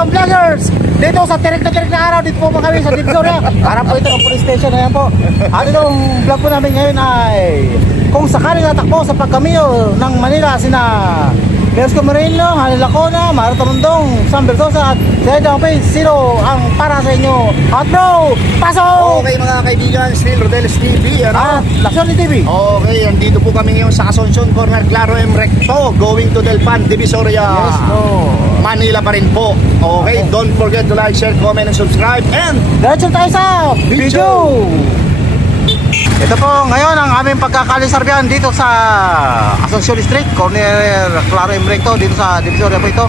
kaibigan vloggers. Dito sa tirik na araw, dito po kami sa Divisoria. Para po ito ng police station. Ayan po. At itong vlog po namin ngayon ay kung sakaling natakbo sa pagkamiyo ng Manila sina Isko Moreno, Hani Lacuna, Mara Tamundong, Sam Bertosa at si Edang Page. Sino ang para sa inyo? At bro, pasok! Okay mga kaibigan, still Rodel's TV, ano? At Laksyon TV. Okay, andito po kami ngayon sa Asuncion Corner, Claro M Recto, going to Del Pan, Divisoria. Yes, no. Manila pa rin po. Okay, don't forget to like, share, comment, and subscribe. And diretso tayo sa video! Ito po ngayon ang aming pagkakalisarbihan dito sa Asuncion Street, corner Claro M Recto, dito sa Divisoria po ito.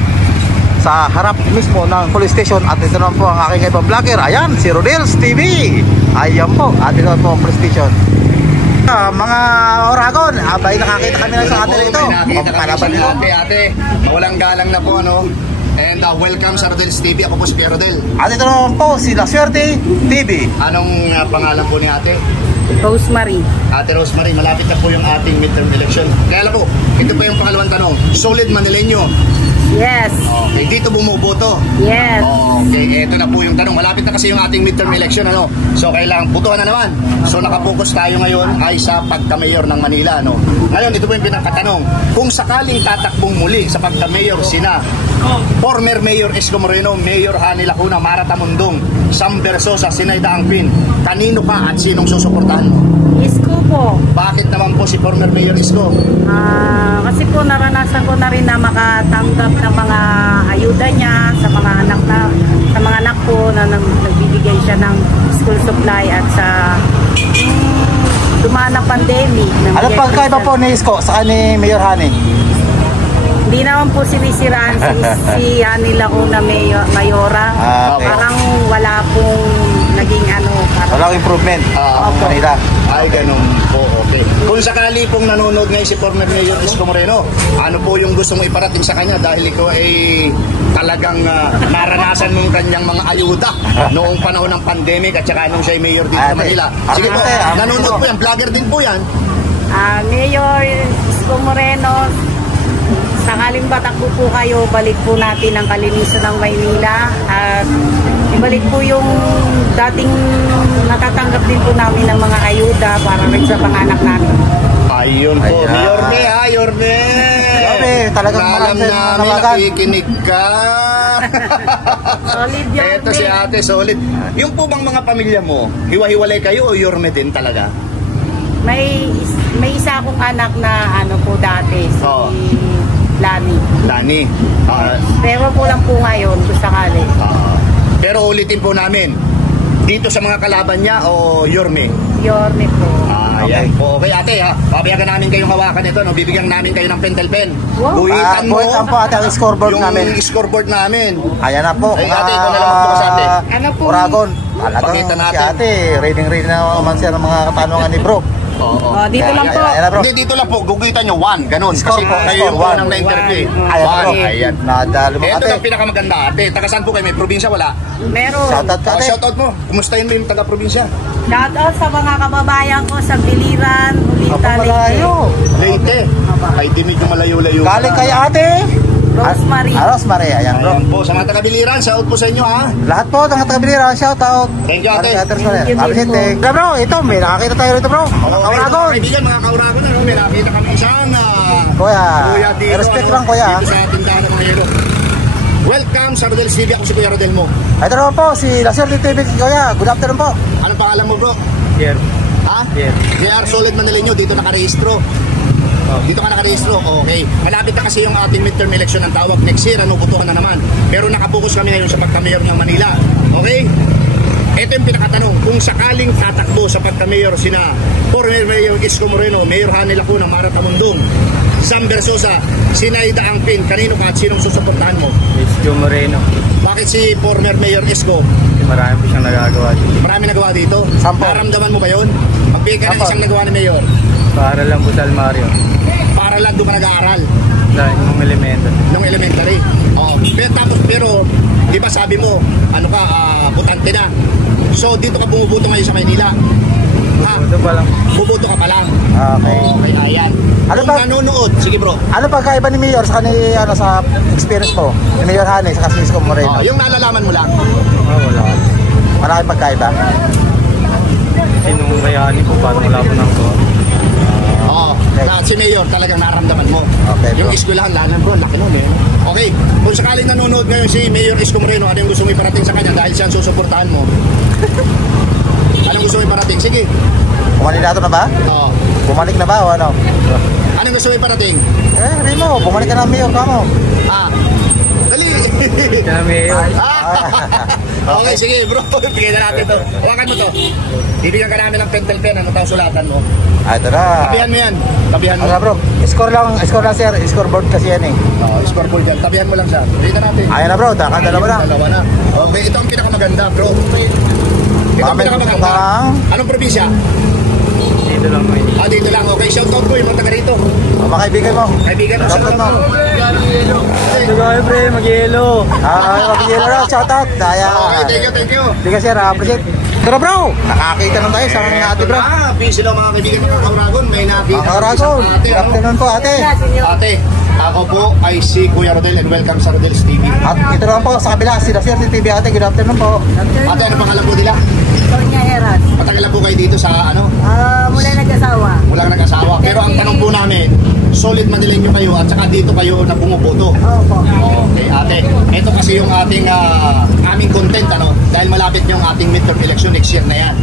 Sa harap mismo ng police station. At ito naman po ang aking ibang vlogger. Ayan, si Rodel's TV. Ayan po, at ito naman po ang police station. Mga Oragon, abay nakakita kami na sa ate rito. nakita kami sa ate. Walang galang na po, ano? And welcome sa Rodel's TV. Ako po si Pierre Rodel. At ito naman po si La Suerte TV. Anong pangalan po ni ate? Rosemary. Ate Rosemary, malapit na po yung ating midterm election. Kaya lang po, ito po yung pangalawang tanong. Solid Manileño. Yes. Okay, dito bumuboto. Yes. Okay, ito na po yung tanong. Malapit na kasi yung ating midterm election, ano? So kailangan butuhan na naman. So nakapokus tayo ngayon ay sa pagka-mayor ng Manila, no? Ngayon, ito po yung pinakatanong. Kung sakaling tatakbong muli sa pagka-mayor sina former Mayor Isko Moreno, Mayor Hani Lacuna, Mara Tamundong, Sam Bertosa, Sinaida Angpin, kanino ka at sinong susuportahan mo? Isko po. Bakit naman po si former Mayor Isko? Kasi po naranasan ko na rin na makatanggap ng mga ayuda niya sa mga anak po na nagbibigay siya ng school supply at sa dumaan na pandemic. Ano pagkaiba po ni Isko sa ni Mayor Hani? Hindi naman po sinisiraan si Hani Lacuna Mayora. Okay. Parang wala pong naging walang improvement. Manila. Ay, ganun po, okay. Kung sakali pong nanonood ngayon si former Mayor Isko Moreno, ano po yung gusto mo iparating sa kanya dahil ikaw ay talagang naranasan mong kanyang mga ayuda noong panahon ng pandemic at saka nung siya ay mayor dito sa Manila. Sige po, nanonood po yan, vlogger din po yan. Mayor Isko Moreno, sakaling batakbo po kayo, balik po natin ang kalinisan ng Maynila at ibalik po yung dating natatanggap din po namin ng mga ayuda para rin sa panganak namin. Ayun po, Yorme ha, Yorme! Yorme, talagang alam namin, nakikinig ka! Solid Yorme! Eto si ate, solid. Yung po bang mga pamilya mo, hiwa-hiwalay kayo o Yorme din talaga? May isa akong anak na po dati, si Lani. Lani. Pero po lang po ngayon, kung sakali. Pero ulitin po namin, dito sa mga kalaban niya o Yorme? Yorme po. Ayan po. Okay ate ha, papayagan namin kayong hawakan ito, no? Bibigyan namin kayo ng pentel pen. Wow. Buhitan mo po ate ang scoreboard namin. Yung scoreboard namin. Ayan na po. Ay ate, ito na lang magbukas ate. Ano po? Oragon. Pakita natin. Si ate, reading na naman siya ng mga katanungan ni bro. Dito lang po. Hindi, dito lang po. Guguhitan nyo, 1. Ganun. Kasi kayo yung unang na-interview. Ayan. Nadalo mo ito ate. ang pinakamaganda ate. Taga saan po kayo? May probinsya wala? Meron. Shoutout ka ate. Shoutout mo. Kumustahin mo yung taga-probinsya? Shoutout sa mga kababayan ko sa Biliran, Ulita, Leyte. Leyte. Ay, di medyo malayo-layo. Galing kay ate. Rosemary. Rosemary, ayan bro. Ayan po, sa mga taga-Biliran, shout po sa inyo ha. Lahat po ng taga-Biliran, shout out. Thank you ate. Thank you bro, ito may nakakita tayo rito bro. Mga kauragon. Kaibigan, mga kauragon, may nakita kami isang Kuya, dito, respect lang kuya. Dito sa tindahan ng mga yelo. Welcome sa Rodel's TV, ako si Kuya Rodel mo. Ito naman po, si La Suerte TV, kuya. Good afternoon po. Anong pangalan mo bro? Pierre. Ha? Pierre. JR Solid Manileño, dito nakarehistro. Dito ka nakarehistro, okay. Malapit na kasi yung ating midterm election ng tawag next year, butuhan na naman. Pero nakapokus kami ngayon sa pagka-mayor ng Manila. Okay? Ito yung pinakatanong, kung sakaling tatakbo sa pagka-mayor sina former Mayor Isko Moreno, Mayor Hani Lacuna, Mara Tamundong, Sam Bertosa, Sinaida Angpin, kanino ka at sinong susuportahan mo? Isko Moreno. Bakit si former Mayor Isko? Marami po siyang nagagawa dito. Marami nagawa dito? Sampo. Naramdaman mo ba yun? Magbigay ka ng Sampo. isang nagawa ni Mayor. Para lang po sa Almario. Para lang doon ka nag-aaral Dahil nung elemento. nung elementary. Pero di ba sabi mo, butante na. So dito ka bumubuto ngayon sa Maynila. Ha? Ito pa lang. Bubuto ka pa lang. Okay. Okay, ayan. Ano Kung ba- nanonood, sige bro. Ano pagkaiba ni Mayor sa sa experience mo? Ni Mayor Hani sa Isko Moreno? Yung nalalaman mo lang. Wala. Malaking pagkaiba. Sinong bayani po, parang wala po nang gawa. Oo. Si Mayor talagang naramdaman mo. Okay, bro. Yung eskwelahan, lalan bro, laki nun eh. Okay, kung sakaling nanonood ngayon si Mayor Isko Moreno, ano yung gusto mo iparating sa kanya dahil siya ang susuportahan mo? Anong gusto mo iparating? Sige. Bumandato na ba? Oo. Bumalik na ba o ano? Anong gusto mo iparating? Hindi mo. Bumalik ka na Mayor, kamo. Dali! Kaya Mayor. Okay, sige bro. Bigyan na natin to. Hawakan mo to. Bibigyan ka namin ng pentel pen. Ano tao sulatan mo? Ito na. Tabihan mo yan. Tabihan mo. Ano bro? Score lang sir. Scoreboard kasi yan eh. Scoreboard yan. Tabihan mo lang siya. Bigyan natin. Ayan na bro. Dalawa na. Dalawa na. Okay, ito ang pinakamaganda bro. Ito ang Bakit pinakamaganda. bang? Anong probinsya? Dito lang mo yun. Dito lang. Okay, shout out ko yung mga taga rito. Mga kaibigan mo. Kaibigan mo, Shout shout out out mo. mo. Ito kayo pre, mag-yelo. Mabigyan na shout out. Daya. Okay, thank you. Sige sir, appreciate. Tara bro. Nakakita na tayo sa mga ate bro. Busy lang mga kaibigan ng Kauragon. May nakita. Mga Oragon. Good afternoon po ate. Ate, ako po ay si Kuya Rodel and welcome sa Rodel's TV. At ito naman po sa kabila, si Sir TV ate. Good afternoon po. Ate, ano pangalan po nila? Sonia Heras. Matagal na po kayo dito sa ano? Mula nag-asawa. Wala kang nag-asawa. Pero ang tanong po namin, solid Manileño kayo at saka dito kayo na bumuboto. Opo. Okay, ate. Ito kasi yung ating aming content ano dahil malapit yung ating midterm election next year na yan.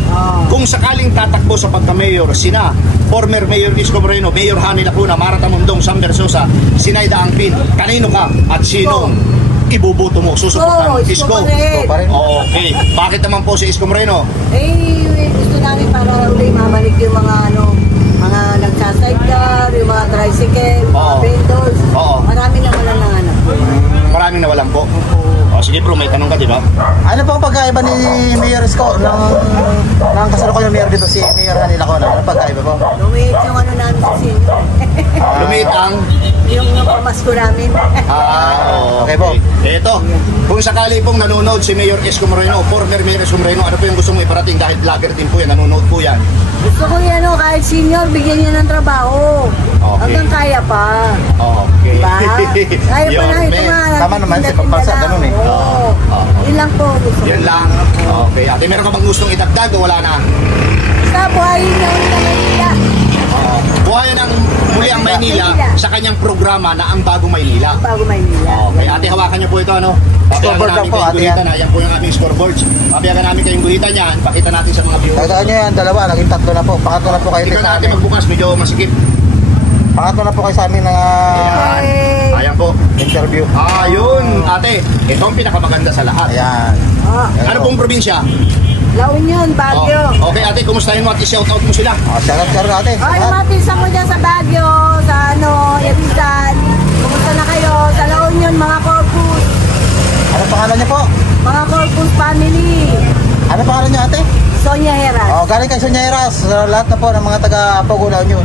Kung sakaling tatakbo sa pagka-mayor sina former Mayor Isko Moreno, Mayor Hani Lacuna, Marta Mundong, Sam Versosa, Sinaida Angpin, kanino ka at sino ibubuto mo? Susuportahan Isko Isko. pa rin. Okay. Bakit naman po si Isko Moreno? Gusto namin para uli mabalik yung mga nagsasidecar, yung mga tricycle, mga Oo. vendors. Oo. Marami na wala nang anak. Maraming nawalan po. Sige bro, may tanong ka, di ba? Ano pong pagkaiba ni Mayor Isko ng kasalukuyang mayor dito si Mayor Hani Lacuna? Ano pagkaiba po? Lumiit yung ano namin sa senior. Lumiit ang yung pamasko namin. Okay po. Ito, kung sakali pong nanonood si Mayor Isko Moreno, former Mayor Isko Moreno, ano po yung gusto mo iparating dahil vlogger din po yan, nanonood po yan. Gusto ko yan kahit senior, bigyan niya ng trabaho. Okay. Hanggang kaya pa. Okay. Diba? Kaya pa na ito nga. Tama naman, sa pagpasa, ganun eh. Oo. Yun lang po gusto ko. Yan lang. Okay. Ate, meron ka bang gustong idagdag o wala na? Basta buhayin na ulit ang Maynila. Buhayan ng muli ang Maynila sa kanyang programa na ang Bagong Maynila. Bago Maynila. Okay, ate, hawakan niyo po ito, ano? Scoreboard lang po, ate, guhitan, ayan po yung aming scoreboards. Pabiyagan namin kayong guhitan yan, pakita natin sa mga viewers. Tagdaan nyo yan, dalawa, naging tatlo na po. Pangatlo na po kayo Hindi sa ka natin amin. magbukas, medyo masikip. Pangatlo na po kayo sa amin na Ayan. Ayan po. interview. Ayun, ate. Ito ang pinakamaganda sa lahat. Ayan. Ano pong probinsya? La Union, Baguio. Okay, ate, kumustahin mo at i-shoutout mo sila? Shoutout ate. Ay, matisa mo dyan sa Baguio, sa Yarisan. Kumusta na kayo? Sa La Union, mga Corpus. Ano pangalan niyo po? Mga Corpus family. Ano pangalan niyo ate? Sonia Heras. Galing kay Sonia Heras. Sa lahat na po ng mga taga Pagulaw nyo.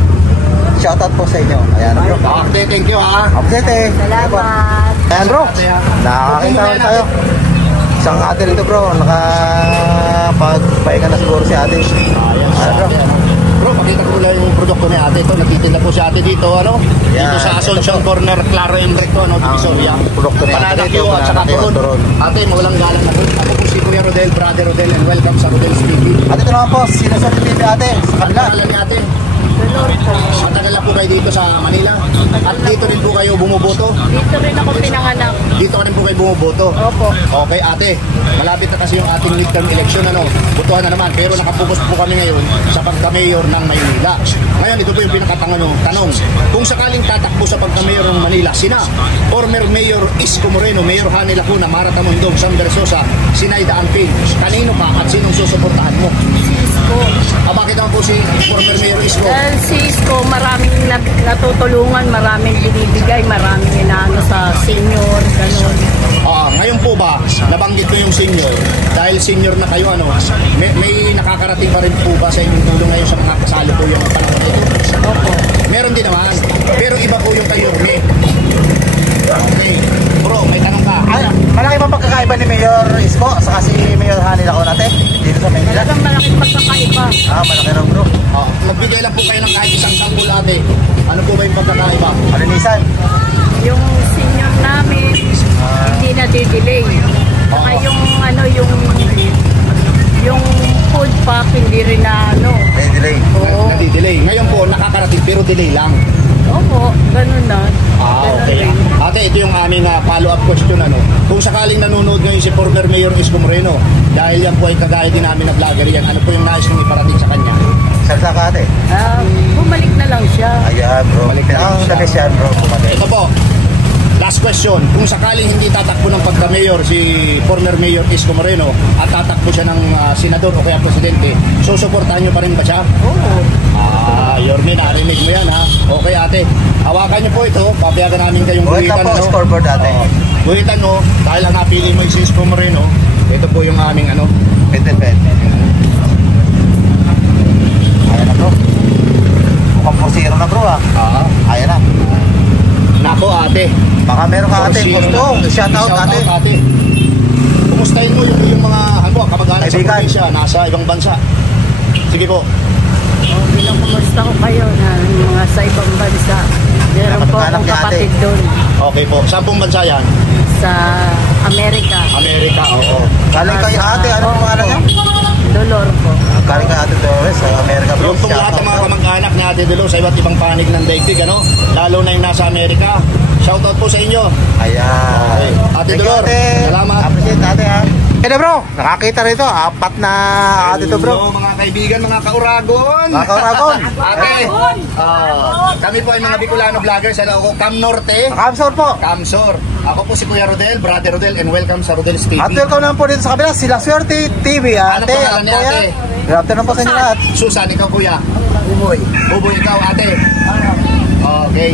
Shoutout po sa inyo. Ayan bro. Ate, thank you ha. Update eh. Salamat. Ayan bro. Nakakita ko tayo. Isang ate dito bro. Nakapagpahinga na siguro si ate. Ayan bro. Bro, pakita ko lang yung produkto ni ate. Ito, nagtitinda po si ate dito, ano? Yan. Dito sa Asuncion Corner, Claro M. Recto, ano? Divisoria. produkto ni ate dito, Pananakyo at saka Pananakyo, turon. turon. Ate, mawalang galang na po. Ako po si Kuya Rodel, Brother Rodel, and welcome sa Rodel's TV. At ito naman po, sinasort TV ate. Sa kabila. Pangalan ni ate. Matagal na po kayo dito sa Manila. At dito rin po kayo bumuboto. Dito rin ako pinanganak. Dito rin po kayo bumuboto. Opo. Okay, ate. Malapit na kasi yung ating midterm election, ano? Butuhan na naman. Pero nakapokus po kami ngayon sa pagka-mayor ng Maynila. Ngayon, ito po yung tanong. Kung sakaling tatakbo sa pagka-mayor ng Manila, sina former Mayor Isko Moreno, Mayor Hani Lacuna, Marta Mundong, Sam Versosa, Sinaida Angpin, kanino ka at sinong susuportahan mo? Isko. Bakit naman po si former Mayor Isko? Dahil si Isko, maraming natutulungan, maraming binibigay, maraming inaano sa senior, ganun. Ngayon po ba, nabanggit ko yung senior, dahil senior na kayo, ano, may nakakarating pa rin po ba sa inyong tulong ngayon sa mga kasali po yung panahon nito? Opo. Meron din naman, pero iba po yung kayo, may. Okay, bro, may tanong ka. Malaki ba pagkakaiba ni Mayor Isko sa si Mayor Hani Lacuna ate? Dito sa Maynila? Talagang malaking pagkakaiba. Malaki raw bro. Magbigay lang po kayo ng kahit isang sample ate. Ano po ba yung pagkakaiba? Kalinisan. Yung senior namin, hindi na delay. Saka yung ano, yung food pack, hindi rin na ano. May delay. Oo. Nadi-delay. Ngayon po, nakakarating pero delay lang. Oo, ganun na. Okay. Ate, ito yung aming follow-up question. Kung sakaling nanonood ngayon si former Mayor Isko Moreno, dahil yan po ay kagaya din namin na vlogger yan, ano po yung nais nung iparating sa kanya? Salta ka ate. Bumalik na lang siya. Ayan bro. Ang tagas yan bro. Bumalik. Ito po, last question. Kung sakaling hindi tatakbo ng pagka-mayor si former Mayor Isko Moreno at tatakbo siya ng senador o kaya presidente, susuportahan nyo pa rin ba siya? Oo. Yorme, narinig mo yan ha. Okay ate, hawakan nyo po ito. Papayagan namin kayong Wait lang po, scoreboard ate. Guhitan mo, dahil ang napili mo si Isko Moreno, ito po yung aming Pet and pet. Ayan na bro. Mukhang 4-0 na bro Ayan na. Nako ate. Baka meron ka ate. Gusto. Shout out ate. Kumustahin mo yung mga kamag-anak sa Kaibigan. probinsya, nasa ibang bansa. Sige po. Bilang kumusta ko kayo na mga sa ibang bansa. Meron po Kamag-anak akong niya, ate. kapatid doon Okay po. Saan pong bansa yan? sa Amerika. Amerika, oo. Galing kayo ate. Ano ang pangalan niya? Dolor po. Galing kay ate Torres sa Amerika bro. Yung pong lahat ng mga kamag-anak ni Ate Delo sa iba't ibang panig ng daigdig, lalo na yung nasa Amerika. Shoutout po sa inyo. Ayan. Ate Thank you, Dolor, ate. salamat. Appreciate ate ha. Kaya bro, nakakita rito. 4 na ate to bro. Hello, mga kaibigan, mga kauragon. Mga kauragon. Ate, kami po ay mga Bicolano vloggers. Hello ako, Cam Norte. Kamsor po. Kamsor. Ako po si Kuya Rodel, Brother Rodel, and welcome sa Rodel's TV. At welcome naman po dito sa kabila. Sila Swerte TV Ano ate. pangalan ni Kuya. ate? Good afternoon po sa inyo lahat. Susan, ikaw kuya. Buboy. Buboy, ikaw ate. Okay.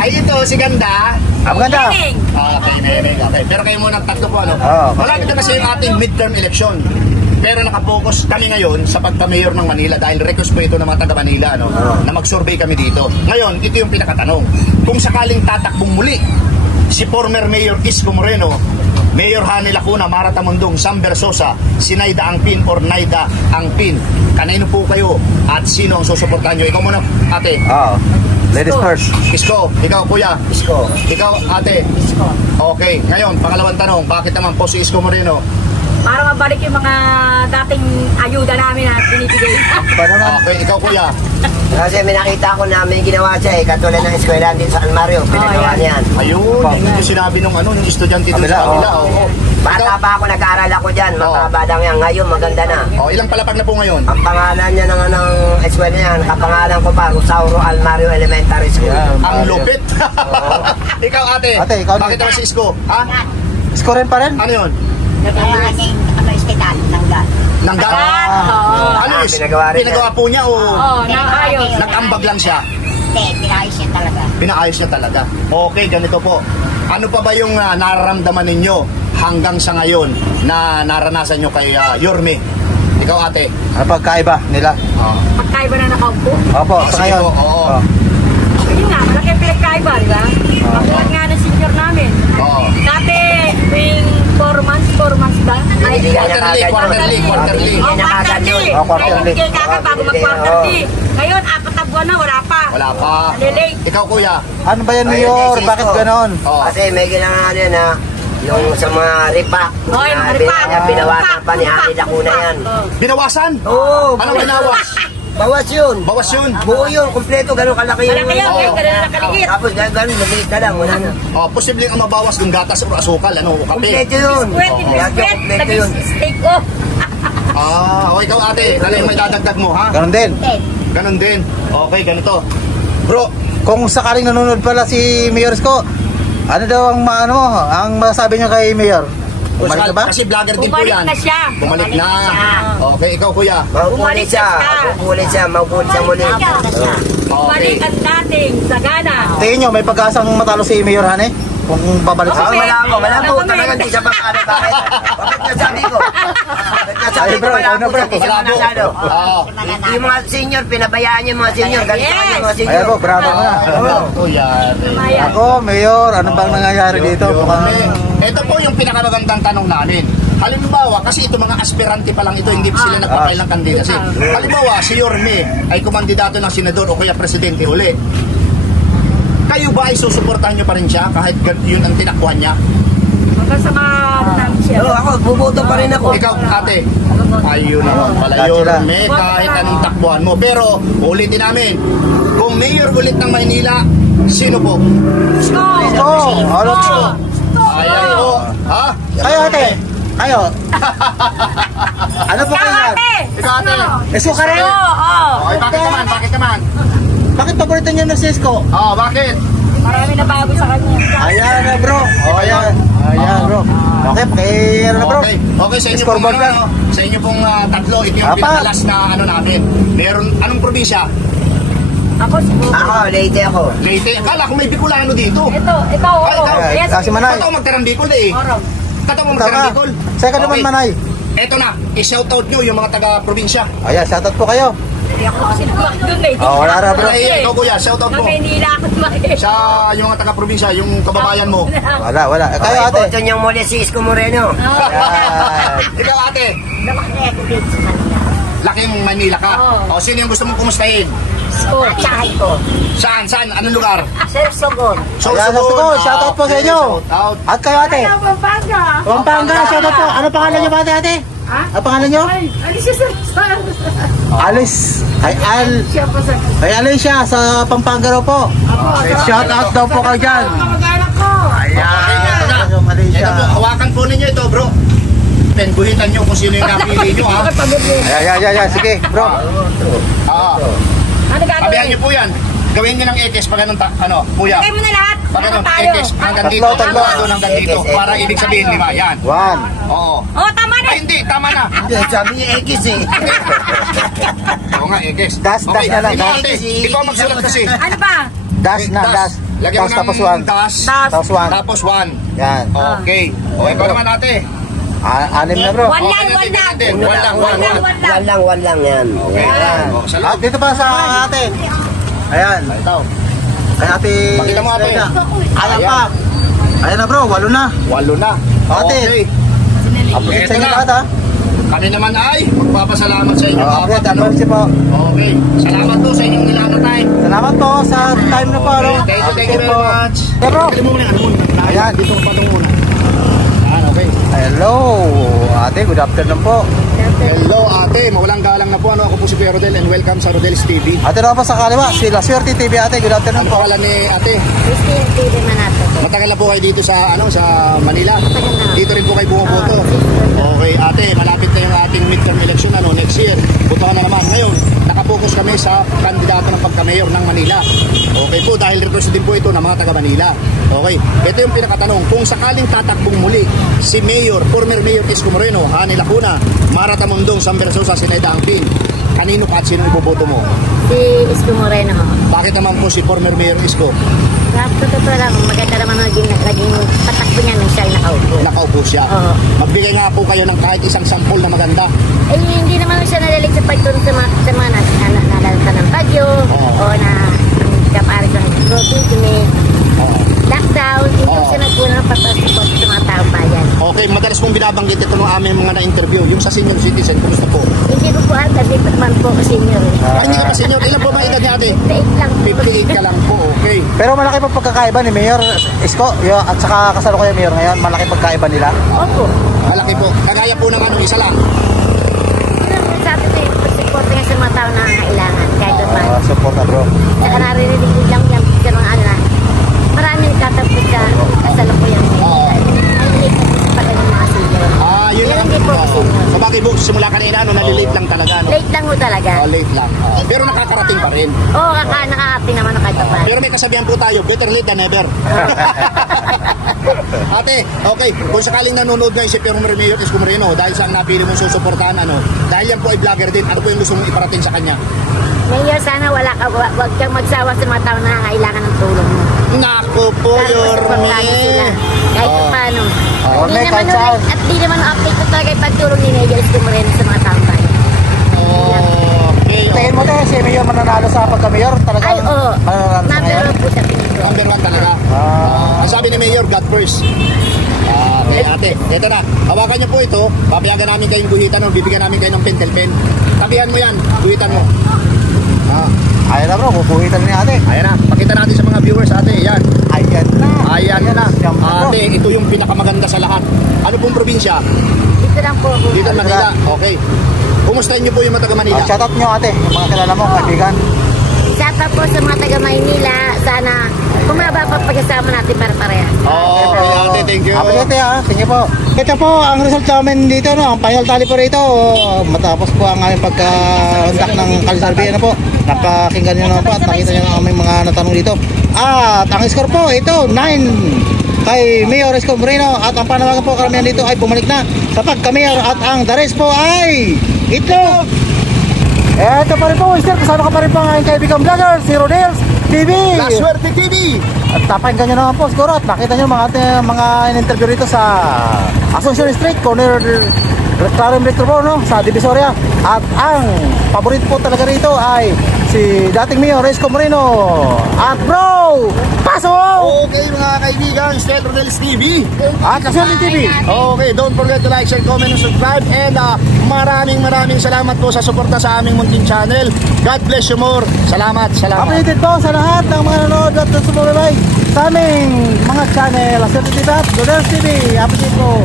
Ay ito, si Ganda. Ang ganda. Okay, Neneng. Okay. Pero kayo muna tatlo po, Oo. Malapit na kasi yung ating midterm election. Pero nakapokus kami ngayon sa pagka-mayor ng Manila dahil request po ito ng mga taga Manila na mag-survey kami dito. Ngayon, ito yung pinakatanong. Kung sakaling tatakbong muli si former Mayor Isko Moreno, Mayor Hani Lacuna, Mara Tamundong, Sam Bersosa, si Naida Angpin or Naida Angpin, kanino po kayo at sino ang susuportahan nyo? Ikaw muna, ate. Ladies first. Isko, ikaw kuya. Isko. Ikaw ate. Okay, ngayon, pangalawang tanong, bakit naman po si Isko Moreno? Para mabalik yung mga dating ayuda namin na pinipigay. Paano na? Okay, ikaw kuya. Kasi may nakita ko na may ginawa siya katulad ng eskwela din sa Almario, pinagawa niyan. Ayun, yun yung sinabi nung yung estudyante doon Kabila, sa kanila. Bata pa ako nag-aaral ako dyan, mataba lang yan. Ngayon maganda na. Ilang palapag na po ngayon? Ang pangalan niya ng eskwela niya, kapangalan ko pa, Rosauro Almario Elementary School. Ang lupit. Ikaw ate. Ate, ikaw Bakit din. naman si Isko? Ha? Isko rin pa rin? Ano yun? Istital, nanggal. Nanggal? Ano yun? pinagawa rin Pinagawa po niya o Naayos. nag-ambag lang siya? Hindi, pinayos yan talaga. Pinaayos niya talaga. Okay, ganito po. Ano pa ba yung nararamdaman ninyo hanggang sa ngayon na naranasan nyo kay Yorme? Ikaw ate. Ano pagkaiba nila? Pagkaiba na nakaupo. Opo, Sige sa ngayon. po, oo. Yun nga, malaki ang pinagkaiba, di ba? Katulad nga ng senior namin. Oo. Dati, tuwing 4 months ba? Ay, Quarterly. Oh, quarterly. Quarterly. Ay, kagad bago mag-quarterly. Ngayon, 4 na buwan na, wala pa. Wala pa. Nalilate. Ikaw kuya. Ano ba yan, Mayor? Bakit ganon? Oo. Kasi may ginawa din na yung sa mga ripak. Oh, yung na ripak. binawasan pa ni Hani Lacuna yan. Binawasan? Oo. Anong binawas? Bawas yun. Bawas yun. Buo yun, kumpleto, ganun kalaki yun. Malaki yun, Oo. ganun na nakaliit. Tapos ganun, maliit na lang, wala na. Posibleng ang mabawas yung gatas o asukal, kape. Kumpleto yun. Sweat, Lahat yung kumpleto yun. steak ko. O ikaw ate, ano yung may dadagdag mo, ha? Ganon din. Ganon din. Okay, ganito. Bro, Kung sakaling nanonood pala si Mayor Isko, ano daw ang ang masasabi niyo kay Mayor? Bumalik na ba? kasi vlogger din po Bumalik yan. na siya. Bumalik na. Bumalik na siya. Okay, ikaw kuya. Maupulit siya. Maupulit siya. Maupulit siya muli. Balik ang dating sagana. Tingin niyo, may pag-asang matalo si Mayor Hane? Kung babalik Ah, siya? malabo. Talagang di siya paano. Bakit? Bakit ka sabi ko? Bakit ka sabi Ay, ko bro, malabo? ano, bro? Di siya Malabo. mananalo. Oo. Yung mga senior, pinabayaan yung mga senior. Ganito yung mga senior. Ayan po, bravo ka na. Kuya. Ako, Mayor, ano bang nangyayari dito? Mukhang Ito po yung pinakamagandang tanong namin. Halimbawa, kasi ito mga aspirante pa lang ito, hindi pa sila nagpapay ng kandidacy. Halimbawa, si Yorme ay kumandidato ng senador o kaya presidente uli. Kayo ba ay susuportahan nyo pa rin siya kahit yun ang tinakbuhan niya? Hanggang sa mga siya. Oo, ako, buboto pa rin ako. Ikaw, ate, ayun naman pala, Yorme, kahit anong takbuhan mo. Pero, ulitin namin, kung mayor ulit ng Maynila, sino po? Oh, ano to? Ayan po. Ha? Kayo ate. Kayo. Ano po kayo yan? Ikaw, ate. Isko ka rin? Okay, bakit naman? Bakit naman? Bakit paborito niyo ng Cisco? Oh, bakit? Marami na bago sa kanya. Ayan na bro. Oh, ayan. Ayan bro. Okay, ano na bro? Okay, okay, sa inyo Scoreboard pong, lang. sa inyo pong tatlo, ito yung Apa. pinakalas na ano namin. Meron, anong probinsya? Ako siguro. Ako, late ako. Leyte. Akala ko may Bicolano dito. Ito, oo. Ay, Yes. si Manay. Totoo magkarang Bicol eh. Oro. Totoo magkarang Tama. Bicol. Second naman Manay. Eto na, i-shoutout nyo yung mga taga-probinsya. Ayan, shoutout po kayo. Hindi ako kasi naman doon eh. Oh, wala na, bro. Ay, ikaw kuya, shoutout mo. Maynila ako tumahin. Sa yung mga taga-probinsya, yung kababayan mo. Wala. Kayo ate. Boto niyang muli si Isko Moreno. Ayan. Ikaw ate, Namakaya ako dito sa kanila. laking Manila ka. Oo. O, sino yung gusto mong kumustahin? Oh, tsahay ko. Saan? Anong lugar? Sir Sogon. Ayan, Sogon. Shoutout po sa inyo. Shoutout. At kayo ate. Pampanga. Pampanga, shoutout po. Ano pangalan niyo ba ate? Ha? Ano pangalan niyo? Ano siya sir? Alice. Siya pa sa... Ay Alicia sa Pampanga raw po. Shoutout daw po kayo dyan. Kamag-anak ko. Okay, ito na. Yung Alicia. Ito po, hawakan po ninyo ito bro. Guhitan nyo kung sino yung napili nyo ha. Ayan. Sige bro. Ano Sabihan gagawin? nyo po yan. Gawin nyo ng ekes pag anong kuya. Lagay mo na lahat. Pag Ano anong tayo? ekes hanggang dito. Tatlo. Hanggang dito. Para ibig sabihin 5. Yan. 1. Oo. Oh, tama na. Ay hindi, tama na. Sabi niya X eh. Oo nga, ekes. Das na lang, Ikaw, das. ate, ikaw magsulat kasi. Ano pa? Dash na, dash. Lagyan mo Dash tapos ng 1. dash. Tapos 1. Tapos 1. Yan. Okay. O, ikaw naman ate. Anim na bro. One lang. One lang yan. Okay. Ayan. O, sa At loob. dito pa sa atin. Ayan. Ito. Ay ate. Pakita mo, ate. Ayan pa. Ayan na bro, 8 na. 8 na. Ate. Okay. Update sa Ito inyo na. lahat ha. Kami naman ay magpapasalamat sa inyo. Update, Ano? update po. Okay. Salamat po sa inyong nilalatay. Salamat po sa time na po. Ano? Thank you very po. much. Yeah, bro. Ito mo muna, ano muna. Ayan. Dito ko pa ito muna. Okay. Hello. Ate, good afternoon po. Hello ate, mawalang galang na po. Ako po si Kuya Rodel and welcome sa Rodel's TV. Ate na po sa kaliwa, si La Suerte TV ate. Good afternoon Ang po. pangalan ni ate, Christine TV Manato. matagal na po kayo dito sa sa Manila. Dito rin po kayo bumuboto. Okay ate, malapit na yung ating midterm election next year. Botohan na naman. Ngayon, nakapokus kami sa kandidato ng pagka-mayor ng Manila. Okay po, dahil request din po ito ng mga taga Manila. Okay, ito yung pinakatanong. Kung sakaling tatakbong muli si Mayor, former Mayor Isko Moreno, Hani Lacuna, Mara Tamundong, San Versosa, Sinayda Angpin, kanino pa at sino iboboto mo? Si Isko Moreno. Bakit naman po si former Mayor Isko? Totoo lang, maganda naman naging patakbo niya nung siya ay nakaupo. Nakaupo siya. Oo. Magbigay nga po kayo ng kahit isang sampol na maganda. Eh, hindi naman siya nalalig sa pagtulong sa mga nalalata ng bagyo o na kaparis ng COVID, may lockdown, hindi siya nagpunan ng pagpasipot sa mga taong bayan. Okay, madalas pong binabanggit ito ng aming mga na-interview. Yung sa senior citizen, kumusta po? Hindi ko po alam, kasi naman po ko senior. Hindi ka pa senior. Ilan po ba edad niya ate? 58 lang po. 58 ka lang po, okay. Pero malaki pa pagkakaiba ni Mayor Isko at saka kasalukuyan Mayor ngayon. Malaki pagkaiba nila. Opo. Malaki po. Kagaya po ng isa lang. Sabi ko yung pag-support nga sa mga tao na nangangailangan. Kahit pa. Support na bro. Saka naririnig din lang yan sa mga ano na maraming tatapos sa kasalukuyan. Ang late na pala ng mga senior. Yun Yan lang. ang po senior. Sa bagay po, simula kanina, nalilate lang talaga. Late lang ho talaga. Late lang. Pero nakakarating pa rin. Oo, nakakarating naman kahit pa. Pero may kasabihan po tayo, better late than never. Ate, okay, kung sakaling nanonood ngayon si former Mayor Isko Moreno, dahil saan napili mong susuportahan, dahil yan po ay vlogger din, ano po yung gusto mong iparating sa kanya? Mayor, sana wag kang magsawa sa mga tao na nangangailangan ng tulong mo. Naku po, Sana supportahan mo sila. Kahit pa paano. may At kansal. di naman update ko talaga yung pagtulong ni Mayor Isko Moreno sa mga taong bayan. Okay. Tingin mo tayo si Mayor mananalo sa pagka-Mayor? Talaga Ay, oo. mananalo sa ngayon? Number po sa pinito. Number 1 talaga. Ang sabi ni Mayor, God first. Okay, ate, ito na. Hawakan niyo po ito, papayagan namin kayong guhitan o bibigyan namin kayo ng pentel pen. Tabihan mo yan, guhitan mo. Ayan na bro, kukuhitan ni ate. Ayan na, pakita natin sa mga viewers ate, yan. Ayan na. Ayan na. Yan na, bro. Ate, ito yung pinakamaganda sa lahat. Ano pong probinsya? Dito lang po. Dito Manila. Okay. Kumustahin niyo po yung mga taga Manila? Shoutout nyo ate, yung mga kilala mo, kaibigan. Shout out po sa mga taga Maynila. Sana kumaba pa pagkasama natin para pareha. Okay, ate, thank you. Happy birthday ha. Thank you po. Ito po ang result namin dito, no? Ang final tally po rito. Matapos po ang aming pagka-undak ng Kalisarbi. Ano po? Napakinggan nyo naman po at nakita nyo ang aming mga natanong dito. At ang score po, ito, 9 kay Mayor Isko Moreno. At ang panawagan po karamihan dito ay bumalik na sa pagka-mayor. At ang the rest po ay itlog. Ito pa rin po, sir. Kasama ka pa rin po ang aking kaibigang vlogger, si Rodels TV. La Suerte TV. At napakinggan nyo naman po siguro at nakita nyo mga in-interview rito sa Asuncion Street, corner Clarem Rector po, no? Sa Divisoria. At ang paborito po talaga rito ay si dating Mayor Isko Moreno. At bro, pasok! Okay mga kaibigan, Stel Rodels TV. At Asuncion TV. Okay, don't forget to like, share, comment, and subscribe. And maraming salamat po sa suporta sa aming munting channel. God bless you more. Salamat. Updated po sa lahat ng mga nanonood at sumubaybay sa aming mga channel. Asuncion TV at Rodels TV. Updated po.